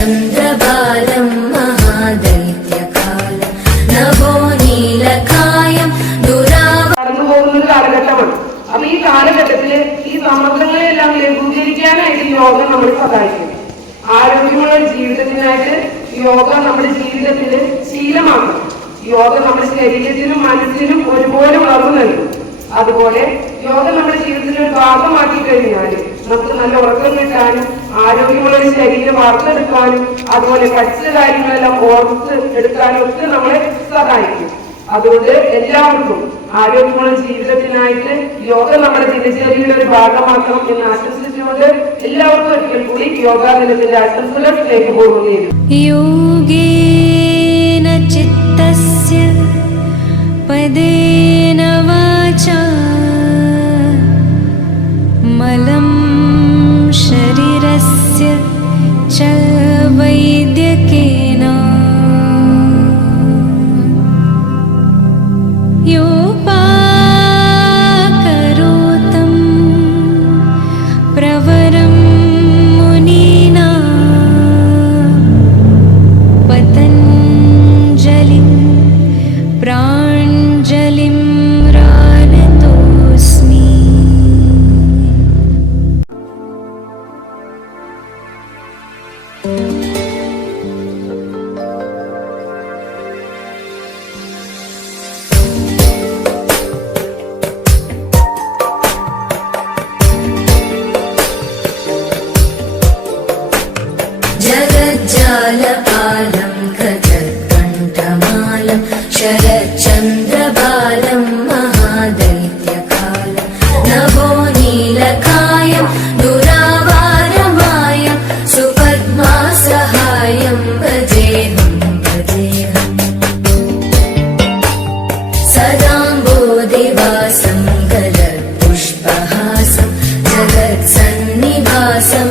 ചന്ദ്രബാലം മഹാദൈത്യകാലം നഭോ നീലകായം കടന്നു പോകുന്ന ഒരു കാലഘട്ടമാണ്. അപ്പൊ ഈ കാലഘട്ടത്തില് ഈ സമ്മർദ്ദങ്ങളെല്ലാം ലഘൂകരിക്കാനായിട്ട് യോഗ നമ്മളെ സഹായിക്കും. ആരോഗ്യമുള്ള ജീവിതത്തിനായിട്ട് യോഗ നമ്മുടെ ജീവിതത്തിൽ ശീലമാക്കണം. യോഗ നമ്മുടെ ശരീരത്തിനും മനസ്സിനും ഒരുപോലെ ഉണർവ് നൽകും. അതുപോലെ യോഗ നമ്മുടെ ജീവിതത്തിൽ ഒരു ഭാഗമാക്കി കഴിഞ്ഞാൽ നമുക്ക് നല്ല ഉറക്കം കിട്ടാനും ആരോഗ്യമുള്ള ഒരു ശരീരം വാർത്തെടുക്കാനും അതുപോലെ പഠിച്ച കാര്യങ്ങളെല്ലാം ഓർത്ത് എടുക്കാനും ഒക്കെ നമ്മളെ സഹായിക്കും. അതുകൊണ്ട് എല്ലാവർക്കും ആരോഗ്യമുള്ള ജീവിതത്തിനായിട്ട് യോഗ നമ്മുടെ ദിനചര്യയുടെ ഒരു ഭാഗമാക്കണം എന്ന് ആശംസിച്ചുകൊണ്ട് എല്ലാവർക്കും ഒരിക്കൽ കൂടി യോഗാ ദിനത്തിന്റെ ആശംസകളിലേക്ക് പോകുകയും യോഗേന ചിത്തസ്യ പദേന വാചാ മലം ശരീരസ്യ ച വൈദ്യകേന യോപാകരോതം പ്രവരം മുനീനാ പതഞ്ജലിം പ്രാഞ്ജലിം രാനതോസ്മി. ജഗജ്ജാലപാലം ഗജകണ്ഠമാലം ശരചന്ദ്രബാലം മഹാദൈത്യകാലം നഭോ നീലകായം ദുരാവാരമായം സുപദ്മാസഹായം ഭജേഹം ഭജേഹം സദാംബോധിവാസം ഗലത്പുഷ്പഹാസം ജഗത്സന്നിവാസം